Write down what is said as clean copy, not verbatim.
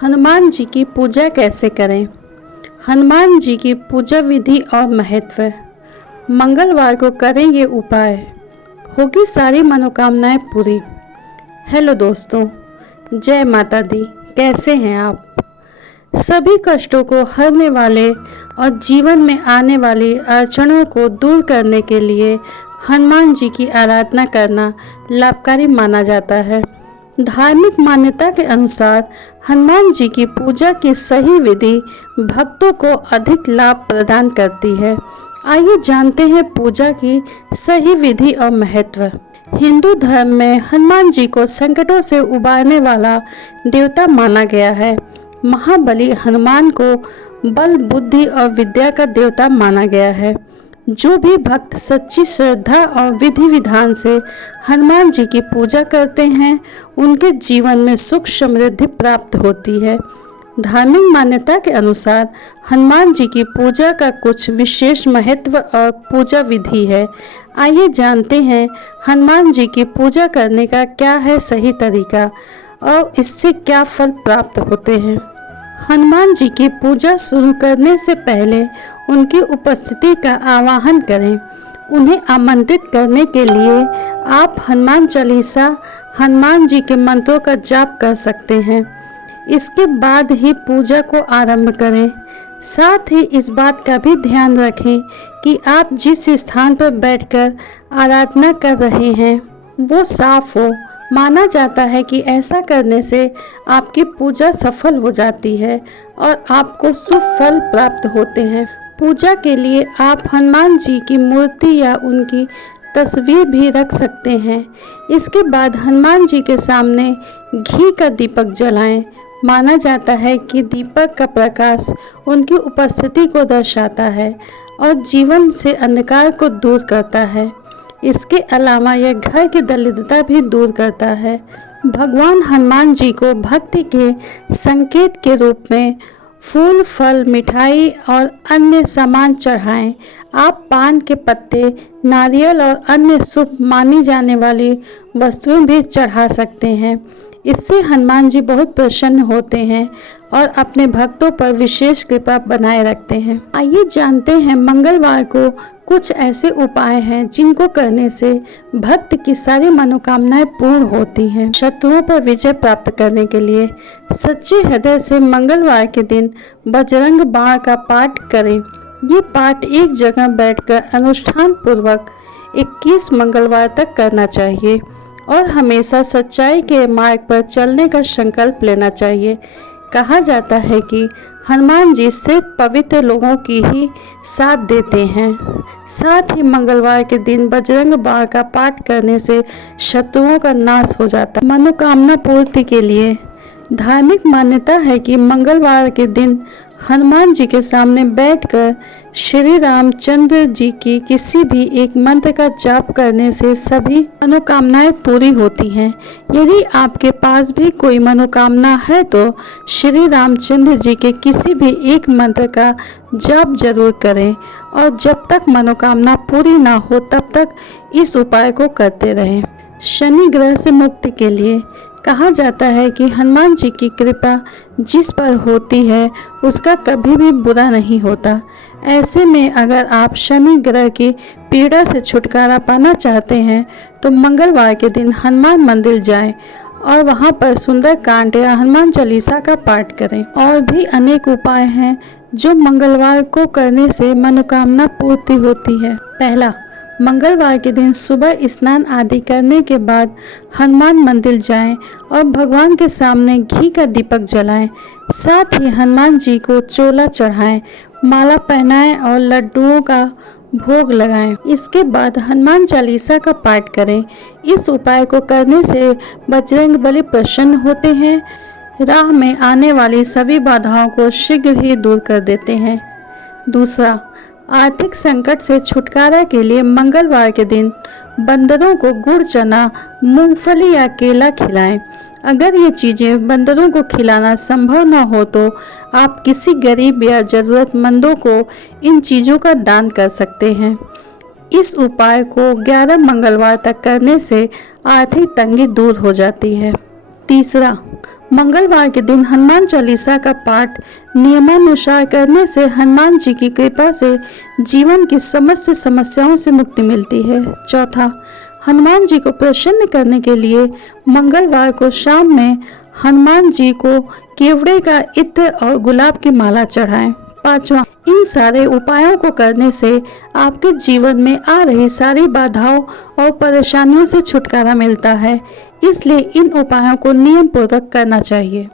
हनुमान जी की पूजा कैसे करें? हनुमान जी की पूजा विधि और महत्व। मंगलवार को करें ये उपाय, होगी सारी मनोकामनाएं पूरी। हेलो दोस्तों, जय माता दी। कैसे हैं आप? सभी कष्टों को हरने वाले और जीवन में आने वाली अड़चनों को दूर करने के लिए हनुमान जी की आराधना करना लाभकारी माना जाता है। धार्मिक मान्यता के अनुसार हनुमान जी की पूजा की सही विधि भक्तों को अधिक लाभ प्रदान करती है। आइए जानते हैं पूजा की सही विधि और महत्व। हिंदू धर्म में हनुमान जी को संकटों से उबारने वाला देवता माना गया है। महाबली हनुमान को बल, बुद्धि और विद्या का देवता माना गया है। जो भी भक्त सच्ची श्रद्धा और विधि विधान से हनुमान जी की पूजा करते हैं, उनके जीवन में सुख समृद्धि प्राप्त होती है। धार्मिक मान्यता के अनुसार हनुमान जी की पूजा का कुछ विशेष महत्व और पूजा विधि है। आइए जानते हैं हनुमान जी की पूजा करने का क्या है सही तरीका और इससे क्या फल प्राप्त होते हैं। हनुमान जी की पूजा शुरू करने से पहले उनकी उपस्थिति का आवाहन करें। उन्हें आमंत्रित करने के लिए आप हनुमान चालीसा, हनुमान जी के मंत्रों का जाप कर सकते हैं। इसके बाद ही पूजा को आरंभ करें। साथ ही इस बात का भी ध्यान रखें कि आप जिस स्थान पर बैठकर आराधना कर रहे हैं वो साफ हो। माना जाता है कि ऐसा करने से आपकी पूजा सफल हो जाती है और आपको शुभ फल प्राप्त होते हैं। पूजा के लिए आप हनुमान जी की मूर्ति या उनकी तस्वीर भी रख सकते हैं। इसके बाद हनुमान जी के सामने घी का दीपक जलाएं। माना जाता है कि दीपक का प्रकाश उनकी उपस्थिति को दर्शाता है और जीवन से अंधकार को दूर करता है। इसके अलावा यह घर की दरिद्रता भी दूर करता है। भगवान हनुमान जी को भक्ति के संकेत के रूप में फूल, फल, मिठाई और अन्य सामान चढ़ाएं। आप पान के पत्ते, नारियल और अन्य शुभ मानी जाने वाली वस्तुएं भी चढ़ा सकते हैं। इससे हनुमान जी बहुत प्रसन्न होते हैं और अपने भक्तों पर विशेष कृपा बनाए रखते हैं। आइए जानते हैं मंगलवार को कुछ ऐसे उपाय हैं जिनको करने से भक्त की सारी मनोकामनाएं पूर्ण होती हैं। शत्रुओं पर विजय प्राप्त करने के लिए सच्चे हृदय से मंगलवार के दिन बजरंग बाण का पाठ करें। ये पाठ एक जगह बैठकर अनुष्ठान पूर्वक 21 मंगलवार तक करना चाहिए और हमेशा सच्चाई के मार्ग पर चलने का संकल्प लेना चाहिए। कहा जाता है कि हनुमान जी सिर्फ पवित्र लोगों की ही साथ देते हैं। साथ ही मंगलवार के दिन बजरंग बाण का पाठ करने से शत्रुओं का नाश हो जाता है। मनोकामना पूर्ति के लिए धार्मिक मान्यता है कि मंगलवार के दिन हनुमान जी के सामने बैठकर श्री रामचंद्र जी की किसी भी एक मंत्र का जाप करने से सभी मनोकामनाएं पूरी होती हैं। यदि आपके पास भी कोई मनोकामना है तो श्री रामचंद्र जी के किसी भी एक मंत्र का जाप जरूर करें और जब तक मनोकामना पूरी ना हो तब तक इस उपाय को करते रहें। शनि ग्रह से मुक्ति के लिए कहा जाता है कि हनुमान जी की कृपा जिस पर होती है उसका कभी भी बुरा नहीं होता। ऐसे में अगर आप शनि ग्रह की पीड़ा से छुटकारा पाना चाहते हैं तो मंगलवार के दिन हनुमान मंदिर जाएं और वहां पर सुंदर कांड या हनुमान चालीसा का पाठ करें। और भी अनेक उपाय हैं जो मंगलवार को करने से मनोकामना पूर्ति होती है। पहला, मंगलवार के दिन सुबह स्नान आदि करने के बाद हनुमान मंदिर जाएं और भगवान के सामने घी का दीपक जलाएं। साथ ही हनुमान जी को चोला चढ़ाएं, माला पहनाएं और लड्डुओं का भोग लगाएं। इसके बाद हनुमान चालीसा का पाठ करें। इस उपाय को करने से बजरंगबली प्रसन्न होते हैं, राह में आने वाली सभी बाधाओं को शीघ्र ही दूर कर देते हैं। दूसरा, आर्थिक संकट से छुटकारा के लिए मंगलवार के दिन बंदरों को गुड़, चना, मूंगफली या केला खिलाएं। अगर ये चीज़ें बंदरों को खिलाना संभव न हो तो आप किसी गरीब या ज़रूरतमंदों को इन चीज़ों का दान कर सकते हैं। इस उपाय को 11 मंगलवार तक करने से आर्थिक तंगी दूर हो जाती है। तीसरा, मंगलवार के दिन हनुमान चालीसा का पाठ नियमानुसार करने से हनुमान जी की कृपा से जीवन की समस्त समस्याओं से मुक्ति मिलती है। चौथा, हनुमान जी को प्रसन्न करने के लिए मंगलवार को शाम में हनुमान जी को केवड़े का इत्र और गुलाब की माला चढ़ाएं। पांचवा, इन सारे उपायों को करने से आपके जीवन में आ रही सारी बाधाओं और परेशानियों से छुटकारा मिलता है, इसलिए इन उपायों को नियम पूर्वक करना चाहिए।